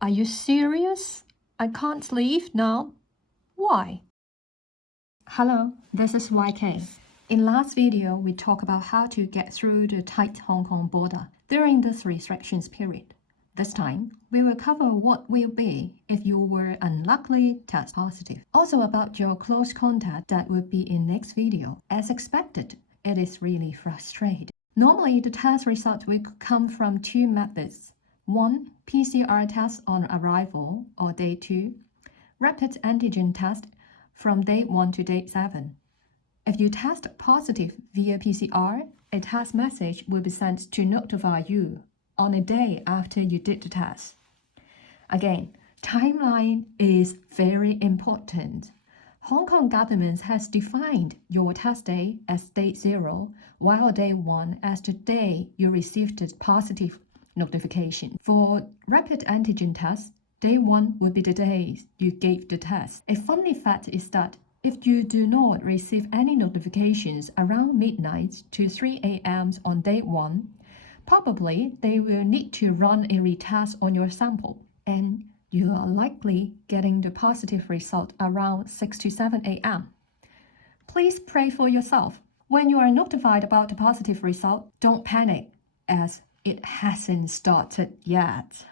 Are you serious? I can't leave now. Why? Hello, this is YK. In last video, we talked about how to get through the tight Hong Kong border during this restrictions period. This time, we will cover what will be if you were unluckily test positive. Also about your close contact that will be in next video. As expected, it is really frustrating. Normally, the test result will come from two methods. One, PCR test on arrival or day 2. Rapid Antigen Test from day 1 to day 7. If you test positive via PCR, a test message will be sent to notify you on a day after you did the test. Again, timeline is very important. Hong Kong government has defined your test day as day 0, while day 1 as the day you received the positive notification. For rapid antigen test, day 1 will be the day you gave the test. A funny fact is that if you do not receive any notifications around midnight to 3 a.m. on day 1, probably they will need to run a retest on your sample, and you are likely getting the positive result around 6 to 7 a.m. Please pray for yourself. When you are notified about the positive result, don't panic, as it hasn't started yet.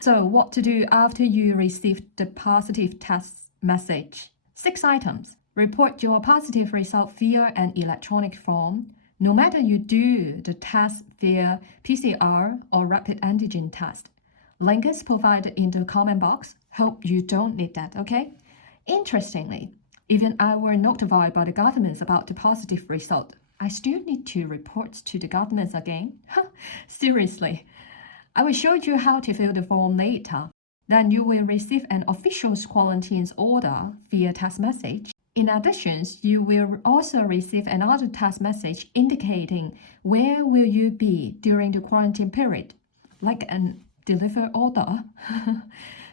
So what to do after you receive the positive test message? 6 items. Report your positive result via an electronic form. No matter you do the test via PCR or rapid antigen test. Link is provided in the comment box. Hope you don't need that, okay? Interestingly, even I were notified by the government about the positive result, I still need to report to the government again? Seriously. I will show you how to fill the form later. Then you will receive an official quarantine order via text message. In addition, you will also receive another text message indicating where will you be during the quarantine period, like an delivery order.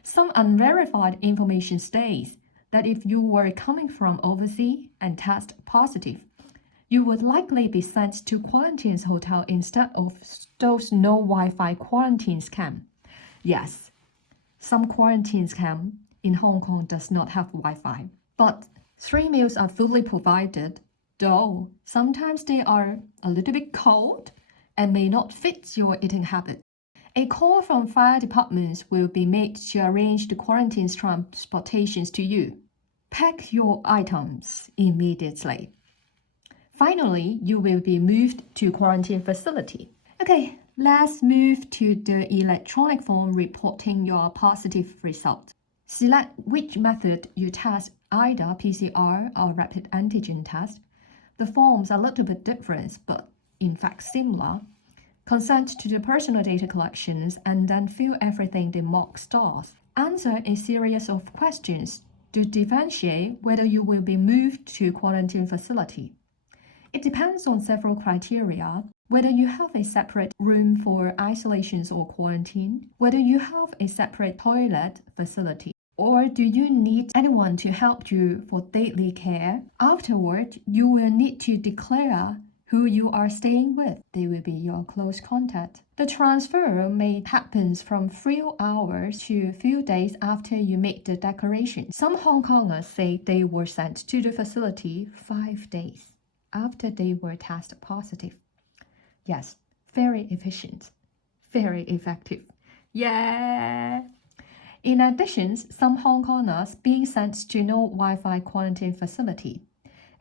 Some unverified information states that if you were coming from overseas and test positive, you would likely be sent to quarantine hotel instead of those no Wi-Fi quarantine camp. Yes, some quarantine camp in Hong Kong does not have Wi-Fi, but 3 meals are fully provided, though sometimes they are a little bit cold and may not fit your eating habit. A call from fire departments will be made to arrange the quarantine transportations to you. Pack your items immediately. Finally, you will be moved to quarantine facility. Okay, let's move to the electronic form reporting your positive result. Select which method you test, either PCR or rapid antigen test. The forms are a little bit different, but in fact similar. Consent to the personal data collections and then fill everything the mock stars. Answer a series of questions to differentiate whether you will be moved to quarantine facility. It depends on several criteria, whether you have a separate room for isolation or quarantine, whether you have a separate toilet facility, or do you need anyone to help you for daily care. Afterward, you will need to declare who you are staying with. They will be your close contact. The transfer may happen from few hours to a few days after you make the declaration. Some Hong Kongers say they were sent to the facility 5 days after they were tested positive. Yes, very efficient, very effective. Yeah! In addition, some Hong Kongers being sent to no Wi-Fi quarantine facility,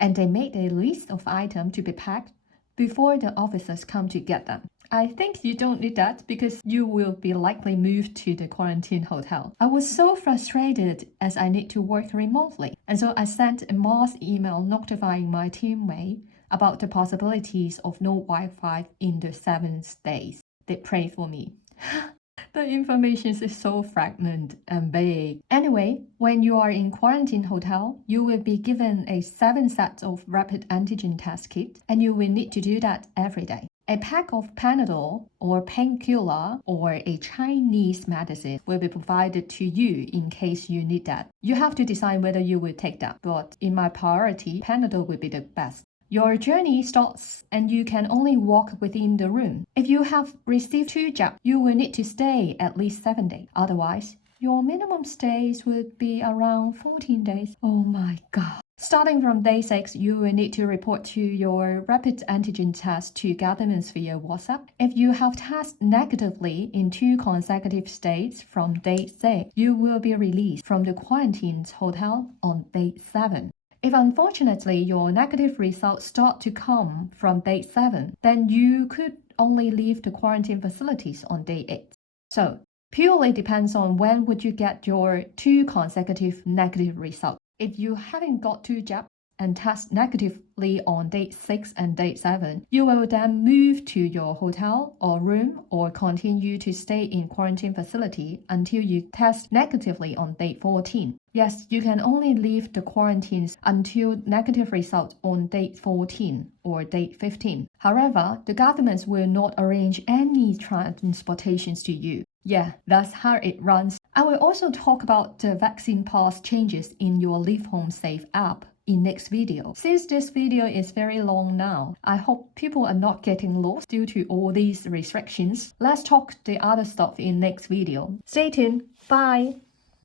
and they made a list of items to be packed before the officers come to get them. I think you don't need that because you will be likely moved to the quarantine hotel. I was so frustrated as I need to work remotely, and so I sent a mass email notifying my teammate about the possibilities of no Wi-Fi in the 7 days. They prayed for me. The information is so fragmented and vague. Anyway, when you are in quarantine hotel, you will be given a 7 sets of rapid antigen test kit, and you will need to do that every day. A pack of Panadol or painkiller or a Chinese medicine will be provided to you in case you need that. You have to decide whether you will take that, but in my priority, Panadol will be the best. your journey starts and you can only walk within the room. If you have received 2 jabs, you will need to stay at least 7 days. Otherwise, your minimum stays would be around 14 days. Oh my god. Starting from day 6, you will need to report to your Rapid Antigen Test to governments via WhatsApp. If you have tested negatively in 2 consecutive days from day 6, you will be released from the quarantine hotel on day 7. If unfortunately your negative results start to come from day 7, then you could only leave the quarantine facilities on day 8. So, purely depends on when would you get your 2 consecutive negative results. If you haven't got 2 jabs and test negatively on day 6 and day 7, you will then move to your hotel or room or continue to stay in quarantine facility until you test negatively on day 14. Yes, you can only leave the quarantines until negative results on day 14 or day 15. However, the governments will not arrange any transportations to you. Yeah, that's how it runs. I will also talk about the vaccine pass changes in your Leave Home Safe app in next video. Since this video is very long now, I hope people are not getting lost due to all these restrictions. Let's talk the other stuff in next video. Stay tuned. Bye!